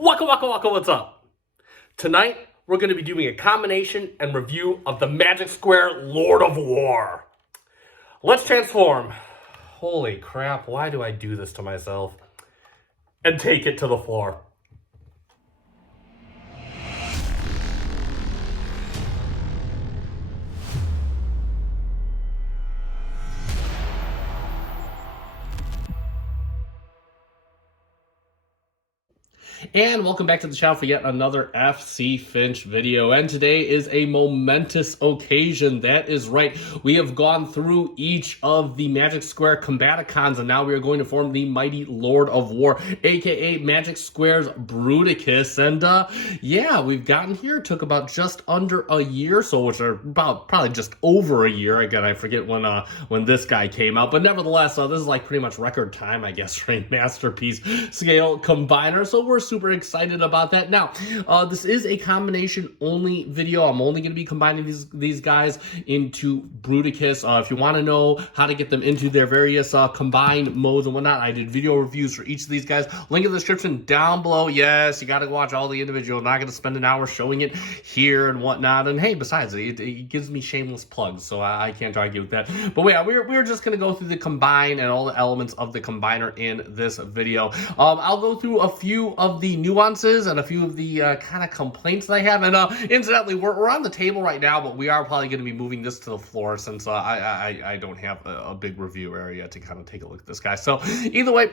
Waka waka waka, what's up? Tonight, we're going to be doing a combination and review of the Magic Square Lord of War. Let's transform. Holy crap, why do I do this to myself? And take it to the floor. And welcome back to the channel for yet another FC Finch video. And today is a momentous occasion. That is right. We have gone through each of the Magic Square Combaticons, and now we are going to form the mighty Lord of War, aka Magic Square's Bruticus. And yeah, we've gotten here. It took about just under a year, so which are about probably just over a year. Again, I forget when this guy came out, but nevertheless, this is like pretty much record time, I guess, for a masterpiece scale combiner. So we're super excited about that. Now, this is a combination only video. I'm only going to be combining these guys into Bruticus. If you want to know how to get them into their various combined modes and whatnot, I did video reviews for each of these guys. Link in the description down below. Yes, you got to watch all the individual. I'm not going to spend an hour showing it here and whatnot. And hey, besides, it gives me shameless plugs, so I can't argue with that. But yeah, we're just going to go through the combine and all the elements of the combiner in this video. I'll go through a few of the nuances and a few of the kind of complaints that I have. And incidentally, we're on the table right now, but we are probably going to be moving this to the floor since I don't have a big review area to kind of take a look at this guy. So either way,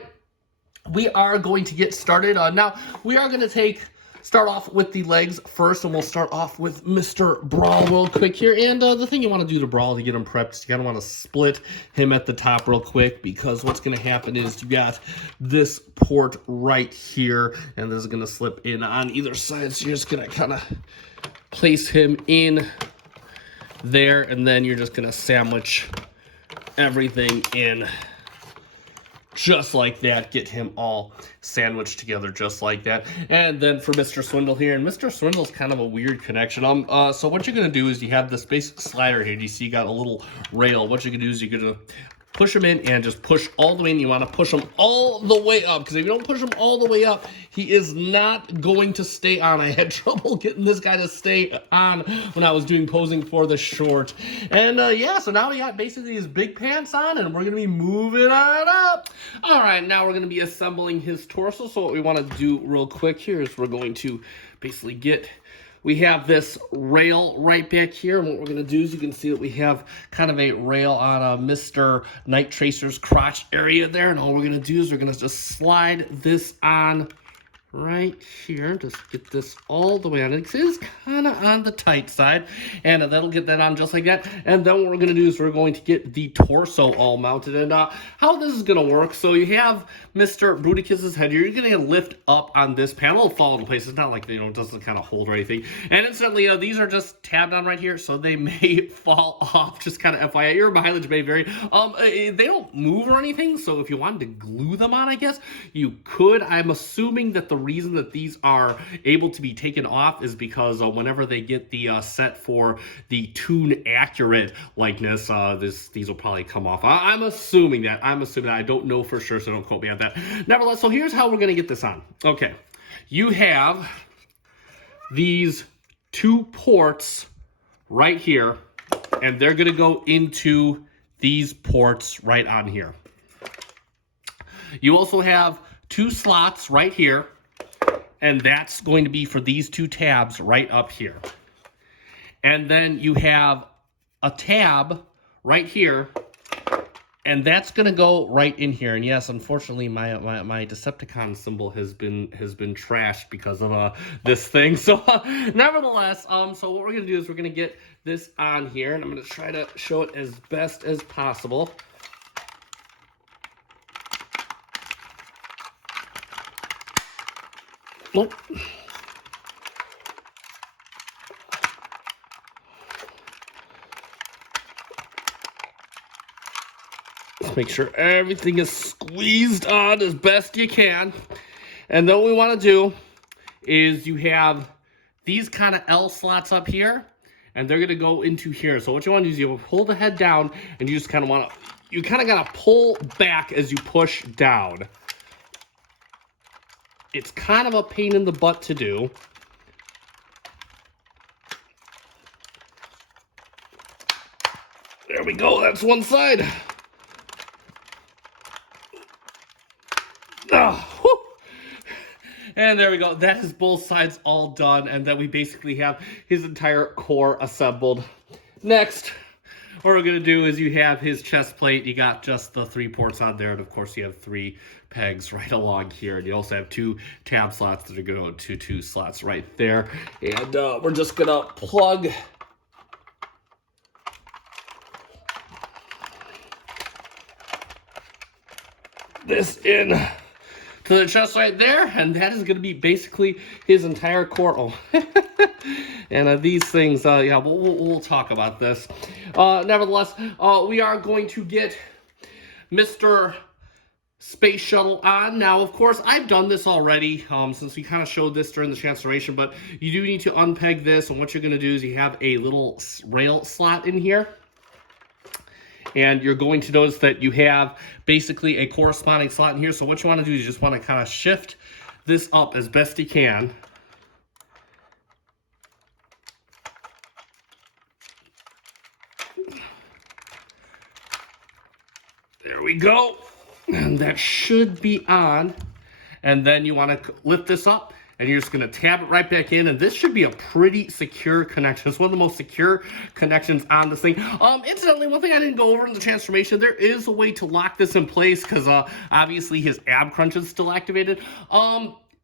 we are going to get started. Now, we are going to start off with the legs first, and we'll start off with Mr. Brawl real quick here. And the thing you want to do to Brawl to get him prepped is you kind of want to split him at the top real quick, because what's going to happen is you got this port right here, and this is going to slip in on either side. So you're just going to kind of place him in there, and then you're just going to sandwich everything in just like that. Get him all sandwiched together just like that. And then for Mr. Swindle here, and Mr. Swindle's kind of a weird connection. So what you're gonna do is you have this basic slider here. You see you got a little rail. What you can do is you're gonna push him in and just push all the way in. You want to push him all the way up, because if you don't push him all the way up, he is not going to stay on. I had trouble getting this guy to stay on when I was doing posing for the short. And yeah, so now we got basically his big pants on, and we're going to be moving on up. All right, now we're going to be assembling his torso. So what we want to do real quick here is we're going to basically we have this rail right back here, and what we're going to do is you can see that we have kind of a rail on Mr. Night Tracer's crotch area there, and all we're going to do is we're going to just slide this on right here. Just get this all the way on. It is kind of on the tight side, and that'll get that on just like that. And then what we're going to do is we're going to get the torso all mounted. And how this is going to work, so you have Mr. Bruticus's head here. You're going to lift up on this panel. It'll fall into place. It's not like, it doesn't kind of hold or anything. And incidentally, these are just tabbed on right here, so they may fall off. Just kind of FYI, your mileage may vary. They don't move or anything, so if you wanted to glue them on, I guess you could. I'm assuming that the reason that these are able to be taken off is because whenever they get the set for the tune accurate likeness, these will probably come off. I'm assuming that. I don't know for sure, so don't quote me on that. Nevertheless, so here's how we're going to get this on. Okay, you have these two ports right here, and they're going to go into these ports right on here. You also have two slots right here, and that's going to be for these two tabs right up here. And then you have a tab right here, and that's going to go right in here. And yes, unfortunately, my Decepticon symbol has been trashed because of this thing. So nevertheless, so what we're going to do is we're going to get this on here, and I'm going to try to show it as best as possible. Nope. Let's make sure everything is squeezed on as best you can. And then what we want to do is you have these kind of L slots up here, and they're going to go into here. So what you want to do is you pull the head down, and you just kind of want to, got to pull back as you push down. It's kind of a pain in the butt to do. There we go, that's one side. Oh, and there we go, that is both sides all done, and then we basically have his entire core assembled. Next, what we're gonna do is you have his chest plate, you got just the 3 ports on there, and of course you have 3 pegs right along here, and you also have 2 tab slots that are gonna go to 2 slots right there. And we're just gonna plug this in to the chest right there, and that is going to be basically his entire core. Oh, and these things, yeah, we'll talk about this. Nevertheless, we are going to get Mr. Space Shuttle on. Now, of course, I've done this already, since we kind of showed this during the transformation, but you do need to unpeg this, and what you're going to do is you have a little rail slot in here. And you're going to notice that you have basically a corresponding slot in here. So what you want to do is you just want to kind of shift this up as best you can. There we go. And that should be on. And then you want to lift this up, and you're just going to tab it right back in, and this should be a pretty secure connection. It's one of the most secure connections on this thing. Incidentally, one thing I didn't go over in the transformation, there is a way to lock this in place, because obviously his ab crunch is still activated.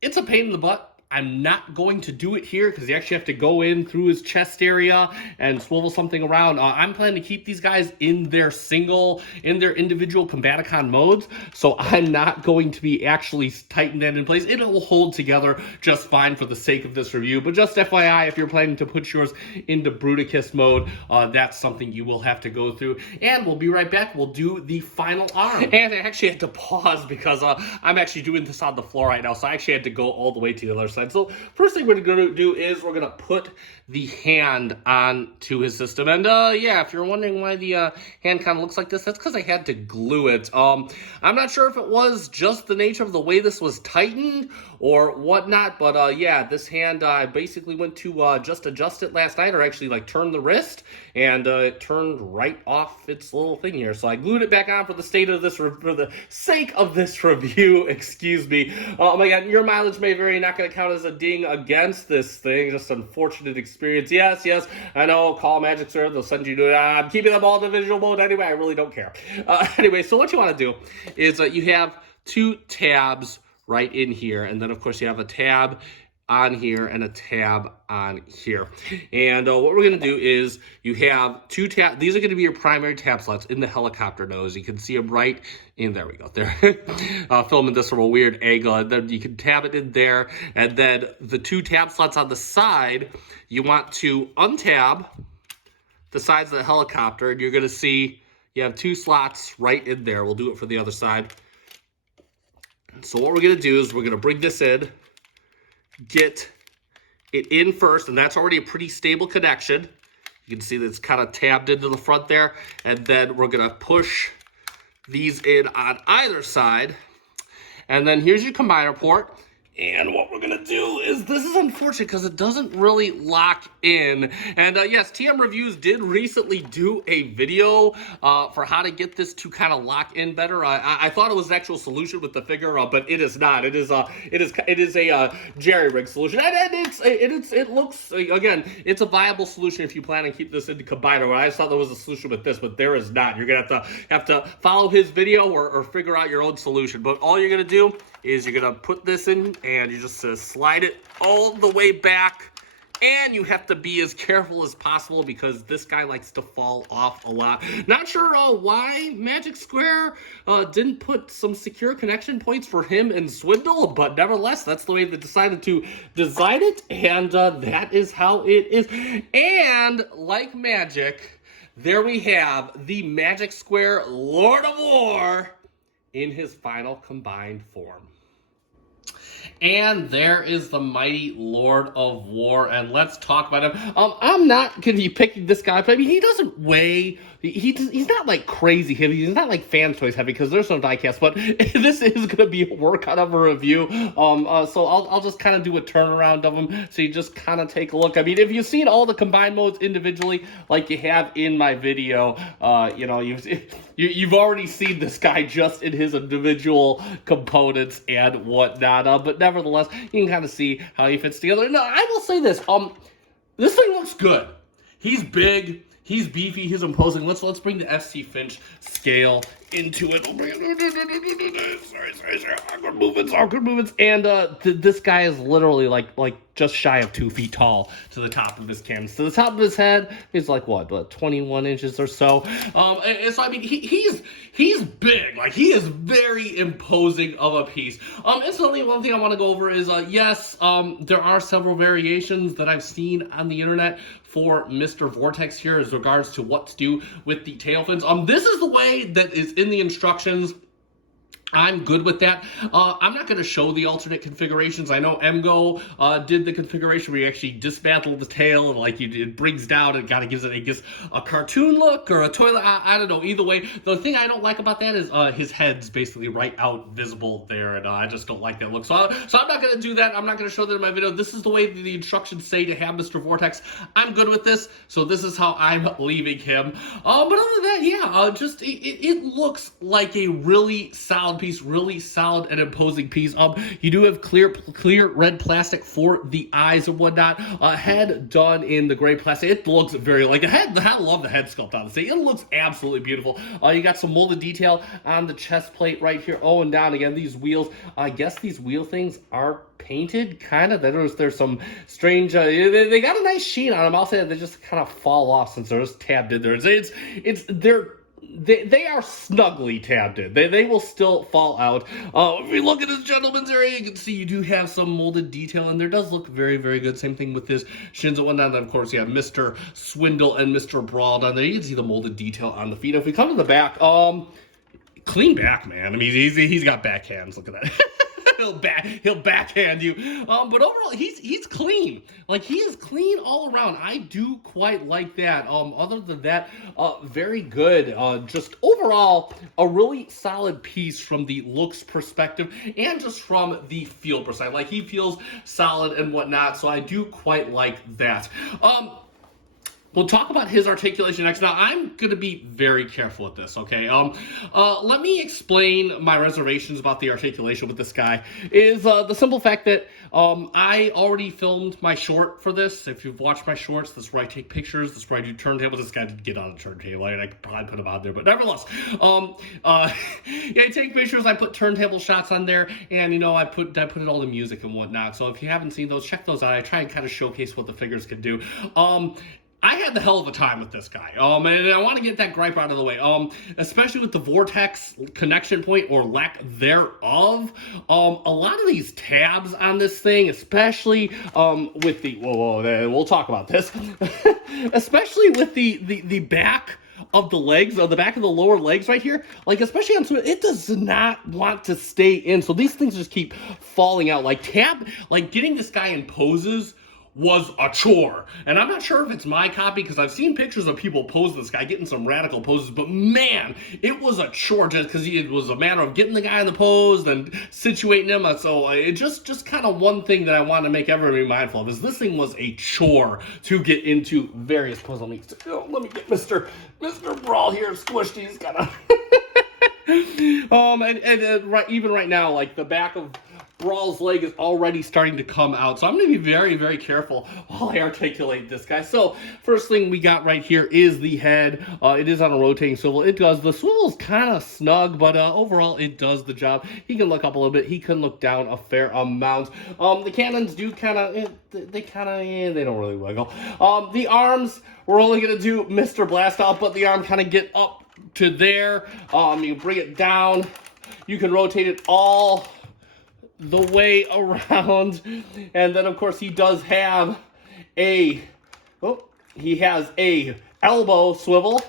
It's a pain in the butt. I'm not going to do it here because you actually have to go in through his chest area and swivel something around. I'm planning to keep these guys in their individual Combaticon modes, so I'm not going to be actually tighten that in place. It'll hold together just fine for the sake of this review, but just FYI, if you're planning to put yours into Bruticus mode, that's something you will have to go through. And we'll be right back. We'll do the final arm. And I actually had to pause because I'm actually doing this on the floor right now, so I actually had to go all the way to the other side. So first thing we're going to do is we're going to put the hand onto his system. And yeah, if you're wondering why the hand kind of looks like this, that's because I had to glue it. I'm not sure if it was just the nature of the way this was tightened or whatnot, but yeah, this hand I basically went to just adjust it last night, or actually like turn the wrist, and it turned right off its little thing here. So I glued it back on for the sake of this review. Excuse me. Oh my god, your mileage may vary, not going to count as a ding against this thing. Just unfortunate experience. Yes, I know. Call Magic Sir. They'll send you to. I'm keeping them all in the visual mode anyway. I really don't care. Anyway, so what you want to do is you have 2 tabs right in here, and then of course you have a tab on here and a tab on here. And what we're going to do is you have 2 tabs. These are going to be your primary tab slots in the helicopter nose. You can see them right in, there we go, there. Filming this from a weird angle, and then you can tab it in there, and then the 2 tab slots on the side, you want to untab the sides of the helicopter, and you're going to see you have 2 slots right in there. We'll do it for the other side. So what we're going to do is we're going to bring this in, get it in first, and that's already a pretty stable connection. You can see that it's kind of tabbed into the front there, and then we're going to push these in on either side, and then here's your combiner port. And what we're going to do is, this is unfortunate because it doesn't really lock in. And yes, TM Reviews did recently do a video for how to get this to kind of lock in better. I thought it was an actual solution with the figure, but it is not. It is a jerry-rig solution. And it looks, again, it's a viable solution if you plan on keep this into combiner. I just thought there was a solution with this, but there is not. You're going to have to follow his video or figure out your own solution. But all you're going to do is you're going to put this in, and you just slide it all the way back, and you have to be as careful as possible because this guy likes to fall off a lot. Not sure why Magic Square didn't put some secure connection points for him and Swindle, but nevertheless, that's the way they decided to design it, and that is how it is. And like magic, there we have the Magic Square Lord of War in his final combined form. And there is the mighty Lord of War, and let's talk about him. I'm not going to be picking this guy, but I mean, he doesn't weigh. He's not like crazy heavy. He's not like Fan Toys heavy because there's no diecast. But this is going to be a workout of a review. So I'll just kind of do a turnaround of him, so you just kind of take a look. I mean, if you've seen all the combined modes individually, like you have in my video, you know, you've already seen this guy just in his individual components and whatnot. But nevertheless, you can kind of see how he fits together. No, I will say this. This thing looks good. He's big. He's beefy. He's imposing. Let's bring the FC Finch scale into it. Sorry. Awkward movements. And this guy is literally like just shy of 2 feet tall to the top of his canvas. To the top of his head is like what 21 inches or so. And so I mean he's big. Like he is very imposing of a piece. Instantly, one thing I want to go over is yes, there are several variations that I've seen on the internet for Mr. Vortex here as regards to what to do with the tail fins. This is the way that is in the instructions. I'm good with that. I'm not going to show the alternate configurations. I know MGO did the configuration where you actually dismantle the tail and like it brings down and kind of gives it, I guess, a cartoon look or a toilet. I don't know. Either way, the thing I don't like about that is his head's basically right out visible there, and I just don't like that look. So I'm not going to do that. I'm not going to show that in my video. This is the way the instructions say to have Mr. Vortex. I'm good with this, so this is how I'm leaving him. But other than that, yeah, just it looks like a really solid piece, really solid and imposing piece. You do have clear red plastic for the eyes and whatnot. Head done in the gray plastic. It looks very like a head. I love the head sculpt on this thing. It looks absolutely beautiful. You got some molded detail on the chest plate right here. Oh, and down again, these wheels. I guess these wheel things are painted, kind of. There's some strange. They got a nice sheen on them. I'll say that they just kind of fall off since they're just tabbed in there. They are snugly tabbed in. They will still fall out. If you look at this gentleman's area, you can see you do have some molded detail, and there does look very, very good. Same thing with his shins and whatnot. And of course, you have Mr. Swindle and Mr. Brawl down there. You can see the molded detail on the feet. If we come to the back, clean back, man. I mean, he's got backhands. Look at that. He'll backhand you. But overall, he's clean. Like, he is clean all around. I do quite like that. Other than that, very good. Just overall, a really solid piece from the looks perspective and just from the feel perspective. Like, he feels solid and whatnot, so I do quite like that. We'll talk about his articulation next. Now, I'm going to be very careful with this, okay? Let me explain my reservations about the articulation with this guy. Is the simple fact that I already filmed my short for this. If you've watched my shorts, this is where I take pictures. This is where I do turntables. This guy did get on a turntable, and I could probably put him out there. But nevertheless, yeah, I take pictures. I put turntable shots on there, and, you know, I put it all to music and whatnot. So if you haven't seen those, check those out. I try and kind of showcase what the figures can do. I had the hell of a time with this guy, and I want to get that gripe out of the way, especially with the Vortex connection point or lack thereof. A lot of these tabs on this thing, especially with the we'll talk about this, especially with the back of the legs, the back of the lower legs right here, like especially on it does not want to stay in. So these things just keep falling out. Like getting this guy in poses was a chore. And I'm not sure if it's my copy because I've seen pictures of people posing this guy, getting some radical poses, but man, it was a chore just because it was a matter of getting the guy in the pose and situating him. So it just kind of one thing that I want to make everybody mindful of is this thing was a chore to get into various poses. Let me get Mr. Brawl here squished. He's kind of even right now, like the back of Brawl's leg is already starting to come out. So I'm going to be very, very careful while I articulate this guy. So first thing we got right here is the head. It is on a rotating swivel. The swivel is kind of snug, but overall it does the job. He can look up a little bit. He can look down a fair amount. The cannons do kind of, they don't really wiggle. The arms, we're only going to do Mr. Blast Off, but the arm kind of get up to there. You bring it down. You can rotate it all the way around, and then of course he does have a elbow swivel.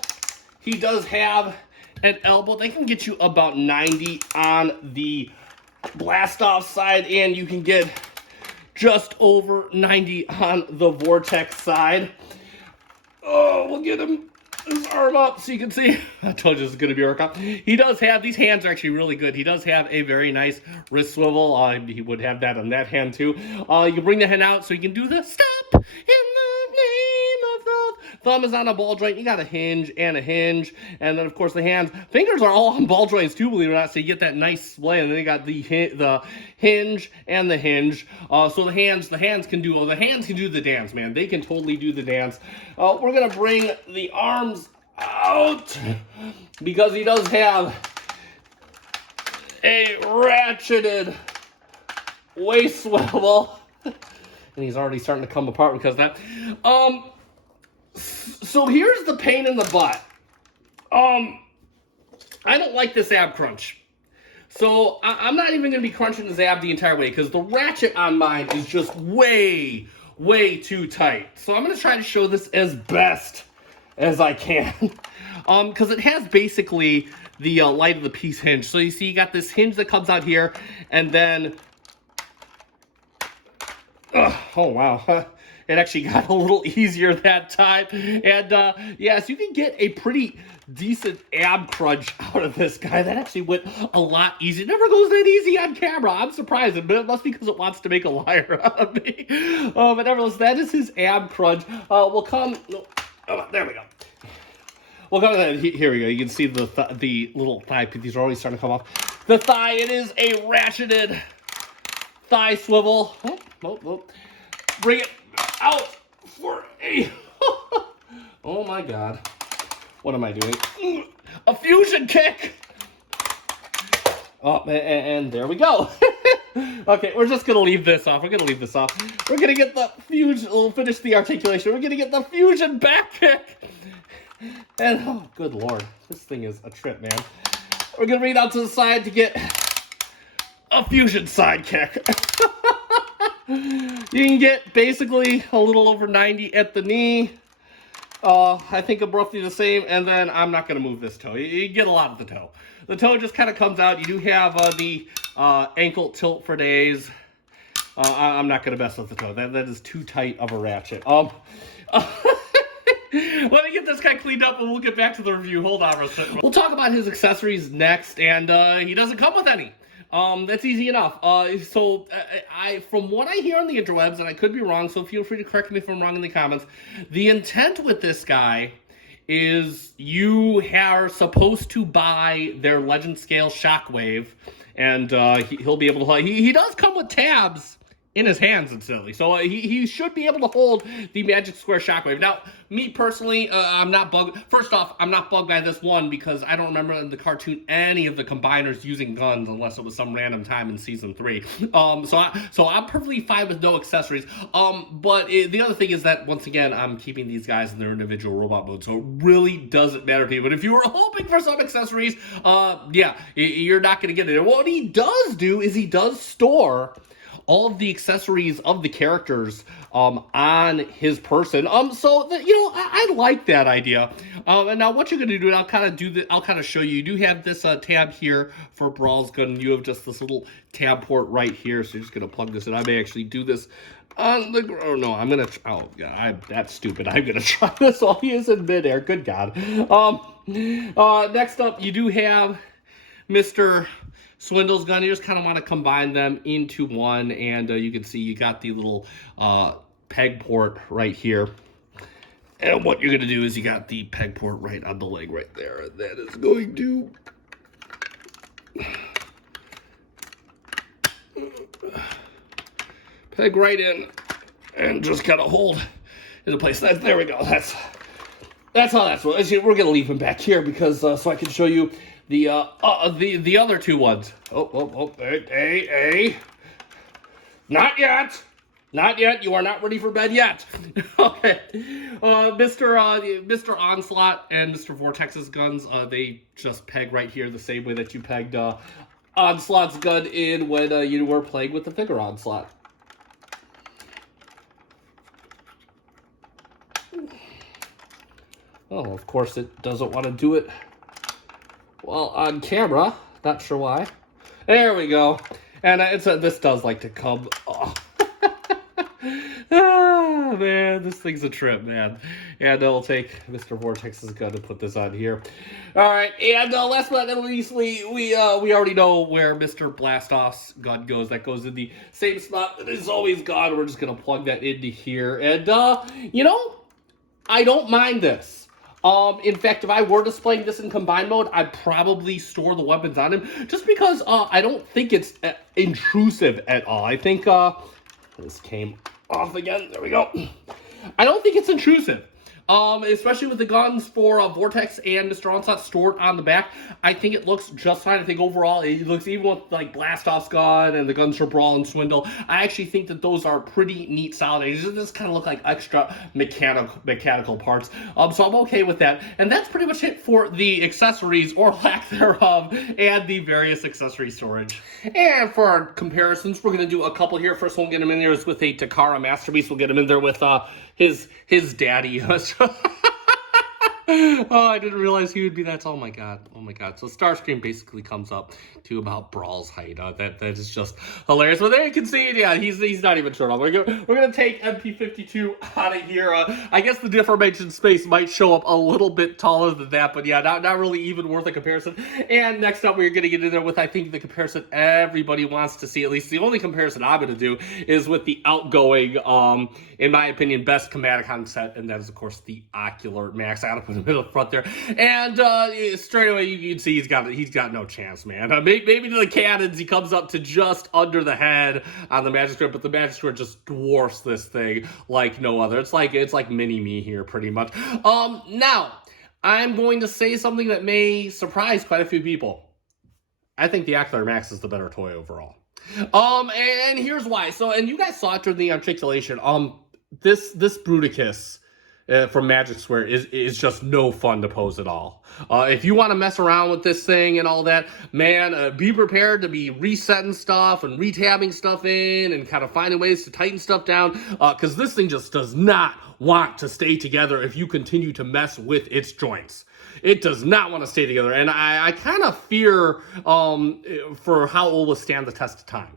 He does have an elbow. They can get you about 90 on the blast off side, and you can get just over 90 on the vortex side. Oh, we'll get him his arm up so you can see. I told you this is going to be a workout. He does have, these hands are actually really good. He does have a very nice wrist swivel. He would have that on that hand too. You can bring the hand out so you can do the stop in the name of the thumb is on a ball joint. You got a hinge, and then of course the hands. Fingers are all on ball joints too, believe it or not. So you get that nice splay, and then you got the hinge and the hinge. So the hands can do the dance, man. They can totally do the dance. We're gonna bring the arms out because he does have a ratcheted waist swivel, and he's already starting to come apart because of that. So here's the pain in the butt. I don't like this ab crunch. So I'm not even going to be crunching this ab the entire way because the ratchet on mine is just way too tight. So I'm going to try to show this as best as I can. Because it has basically the light of the piece hinge. So you see you got this hinge that comes out here, and then... oh, wow. It actually got a little easier that time. And yes, you can get a pretty decent ab crunch out of this guy. That actually went a lot easier. It never goes that easy on camera. I'm surprised, but it must be because it wants to make a liar out of me. But nevertheless, that is his ab crunch. We'll come... oh, there we go. We'll come to that. Here we go. You can see the little thigh. These are already starting to come off. The thigh, it is a ratcheted thigh swivel. Oh. Bring it out for a... oh my god. What am I doing? A fusion kick! Oh, and there we go. Okay, we're just going to leave this off. We're going to get the fusion... we'll finish the articulation. We're going to get the fusion back kick. And, oh, good lord. This thing is a trip, man. We're going to bring it out to the side to get a fusion side kick. You can get basically a little over 90 at the knee. I think I'm roughly the same, and then I'm not going to move this toe. You get a lot of the toe. The toe just kind of comes out. You do have the ankle tilt for days. I'm not going to mess with the toe. That is too tight of a ratchet. Let me get this guy cleaned up, and we'll get back to the review. Hold on for a second. We'll talk about his accessories next, and he doesn't come with any. That's easy enough. From what I hear on the interwebs, and I could be wrong, so feel free to correct me if I'm wrong in the comments, the intent with this guy is you are supposed to buy their Legend Scale Shockwave, and he'll be able to... he does come with tabs in his hands, incidentally. So he should be able to hold the Magic Square Shockwave. Now, me personally, I'm not bugged. First off, I'm not bugged by this one because I don't remember in the cartoon any of the combiners using guns unless it was some random time in season 3. So I'm perfectly fine with no accessories. But the other thing is that, once again, I'm keeping these guys in their individual robot mode, so it really doesn't matter to me. But if you were hoping for some accessories, yeah, you're not going to get it. And what he does do is he does store all of the accessories of the characters on his person. So that, I like that idea. And now what you're gonna do, and I'll kind of show you. You do have this tab here for Brawl's gun. You have just this little tab port right here. So you're just gonna plug this in. I may actually do this on the ground. No, I'm gonna. Oh, God, that's stupid. I'm gonna try this while he is in midair. Good God. Next up, you do have Mr. Swindle's gun. You just kind of want to combine them into one, and you can see you got the little peg port right here. And what you're going to do is you got the peg port right on the leg right there, and that is going to peg right in and just kind of hold into place. There we go. That's how that's. We're going to leave him back here because so I can show you the other two ones. Hey. Not yet. You are not ready for bed yet. Okay. Mr. Onslaught and Mr. Vortex's guns, they just peg right here the same way that you pegged Onslaught's gun in when you were playing with the figure Onslaught. Oh, of course it doesn't want to do it well on camera. Not sure why. There we go. And this does like to come. Oh. Ah, man, this thing's a trip, man. And we'll take Mr. Vortex's gun to put this on here. All right, and last but not least, we already know where Mr. Blastoff's gun goes. That goes in the same spot that it's always gone. We're just gonna plug that into here, and you know, I don't mind this. In fact, if I were displaying this in combined mode, I'd probably store the weapons on him, just because I don't think it's intrusive at all. I think this came off again. There we go. I don't think it's intrusive. Especially with the guns for Vortex and Mr. Onslaught stored on the back. I think it looks just fine. I think overall it looks, even with like Blastoff's gun and the guns for Brawl and Swindle, I actually think that those are pretty neat, solid. They just kind of look like extra mechanical parts. So I'm okay with that. And that's pretty much it for the accessories, or lack thereof, and the various accessory storage. And for our comparisons, we're going to do a couple here. First one we'll get him in there is with a Takara Masterpiece. We'll get him in there with his daddy. Oh, I didn't realize he would be that. Oh my god. So Starscream basically comes up to about Brawl's height. That is just hilarious. But there you can see, yeah, he's not even short on. We're gonna take MP52 out of here. I guess the deformation space might show up a little bit taller than that, but yeah, not really even worth a comparison. And next up, we're gonna get in there with, I think, the comparison everybody wants to see. At least the only comparison I'm gonna do is with the outgoing, in my opinion, best Combaticon set, and that is of course the Ocular Max. I gotta put him in the front there, and straight away you can see he's got no chance, man. Maybe to the cannons he comes up to just under the head on the Magic Square, but the Magic Square just dwarfs this thing like no other. It's like mini me here, pretty much. Now I'm going to say something that may surprise quite a few people. I think the Ocular Max is the better toy overall. And here's why. So, and you guys saw it during the articulation. This Bruticus from Magic Square is just no fun to pose at all. If you want to mess around with this thing and all that, man, be prepared to be resetting stuff and retabbing stuff in and kind of finding ways to tighten stuff down, because this thing just does not want to stay together if you continue to mess with its joints. It does not want to stay together, and I kind of fear for how it will withstand the test of time.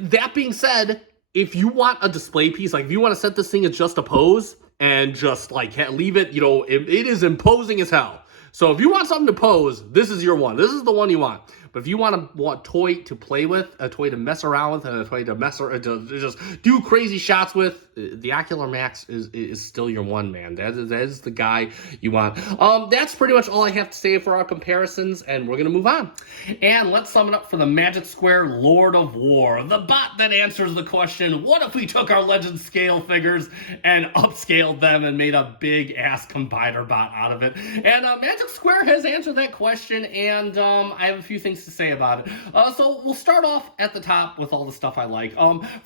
That being said, if you want a display piece, like if you want to set this thing as just a pose and just like leave it, you know, it is imposing as hell. So if you want something to pose, this is your one. This is the one you want. But if you want a toy to play with, a toy to mess around with, and a toy to just do crazy shots with, the Ocular Max is still your one, man. That is the guy you want. That's pretty much all I have to say for our comparisons, and we're gonna move on. And let's sum it up for the Magic Square Lord of War, the bot that answers the question: what if we took our Legend scale figures and upscaled them and made a big ass combiner bot out of it? And Magic Square has answered that question, and I have a few things to say about it. So we'll start off at the top with all the stuff I like.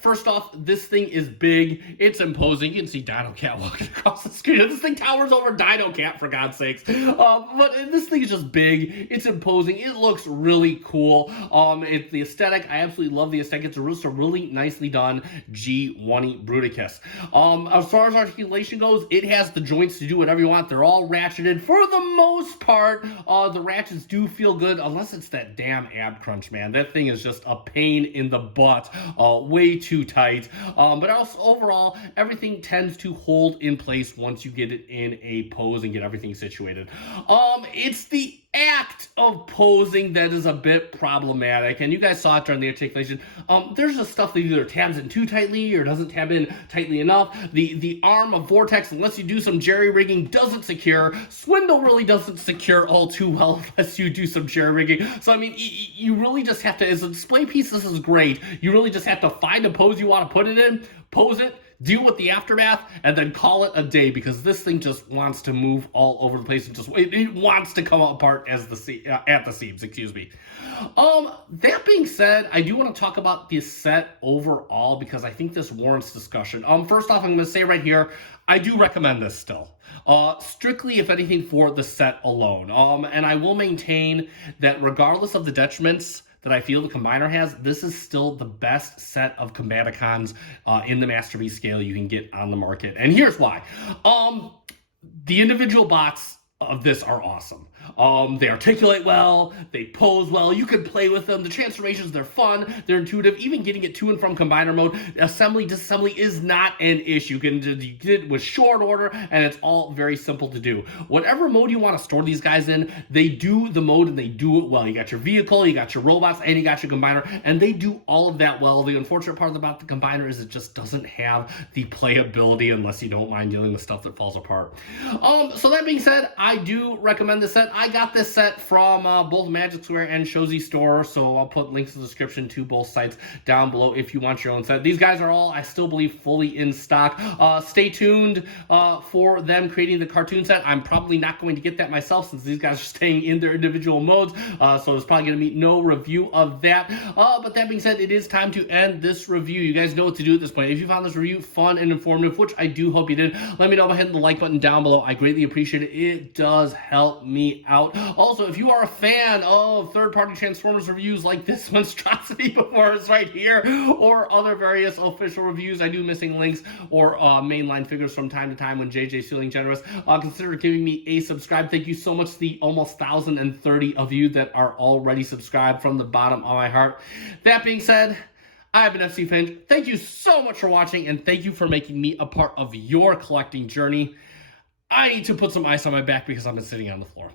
First off, this thing is big. It's imposing. You can see Dino Cat walking across the screen. This thing towers over Dino Cat, for God's sakes. But this thing is just big. It's imposing. It looks really cool. It's the aesthetic. I absolutely love the aesthetic. It's just a really nicely done G1 Bruticus. As far as articulation goes, it has the joints to do whatever you want. They're all ratcheted for the most part. The ratchets do feel good, unless it's that damn ab crunch, man. That thing is just a pain in the butt. Way too tight. But also overall, everything tends to hold in place once you get it in a pose and get everything situated. It's the act of posing that is a bit problematic, and you guys saw it during the articulation. There's just stuff that either tabs in too tightly or doesn't tab in tightly enough. The arm of Vortex, unless you do some jerry-rigging, doesn't secure. Swindle really doesn't secure all too well unless you do some jerry-rigging. So I mean, you really just have to, as a display piece, this is great. You really just have to find a pose you want to put it in, pose it, deal with the aftermath, and then call it a day, because this thing just wants to move all over the place and just it wants to come apart as at the seams, excuse me. That being said, I do want to talk about the set overall, because I think this warrants discussion. First off, I'm going to say right here, I do recommend this still. Strictly, if anything, for the set alone. And I will maintain that regardless of the detriments that I feel the Combiner has, this is still the best set of Combaticons in the Masterpiece scale you can get on the market. And here's why. The individual bots of this are awesome. They articulate well, they pose well, you can play with them, the transformations, they're fun, they're intuitive, even getting it to and from combiner mode, assembly, disassembly is not an issue. You can get it with short order, and it's all very simple to do. Whatever mode you want to store these guys in, they do the mode and they do it well. You got your vehicle, you got your robots, and you got your combiner, and they do all of that well. The unfortunate part about the combiner is it just doesn't have the playability unless you don't mind dealing with stuff that falls apart. So that being said, I do recommend this set. I got this set from both Magic Square and Shozy Store, so I'll put links in the description to both sites down below if you want your own set. These guys are all, I still believe, fully in stock. Stay tuned for them creating the cartoon set. I'm probably not going to get that myself since these guys are staying in their individual modes, so there's probably going to be no review of that. But that being said, it is time to end this review. You guys know what to do at this point. If you found this review fun and informative, which I do hope you did, let me know by hitting the like button down below. I greatly appreciate it. It does help me out. Also, if you are a fan of third-party Transformers reviews like this monstrosity before us right here, or other various official reviews, I do missing links or mainline figures from time to time when JJ's feeling generous, consider giving me a subscribe. Thank you so much to the almost 1,030 of you that are already subscribed from the bottom of my heart. That being said, I've been FC Finch. Thank you so much for watching, and thank you for making me a part of your collecting journey. I need to put some ice on my back because I've been sitting on the floor.